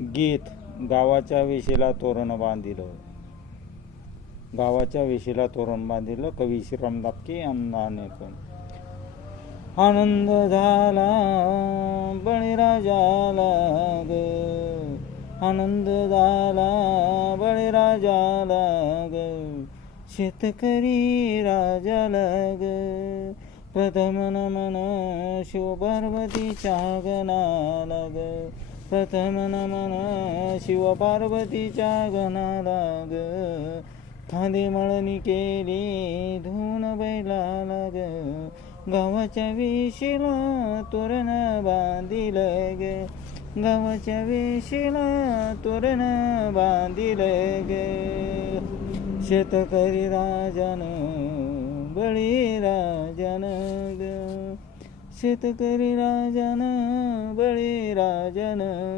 गीत. गावाच्या वेशीला तोरण बांधिलं. गावाच्या वेशीला तोरण बांधिलं. कवी श्रीराम दापके यांनी. आनंद झाला बळीराजाला ग, आनंद झाला बळीराजाला ग, शेतकरी राजाला ग. प्रथम नमन शिवपार्वतीच्या गणाला ग, प्रथम नमन शिवपार्वतीच्या गणाला ग. खांदे मळणी केली धुन बैलाला ग, गावाच्या वेशीला तोरण बांधिलं ग, गावाच्या वेशीला तोरण बांधिलं ग. शेतकरी राजान बळीराजान ग, शेतकरी राजान बळीराजान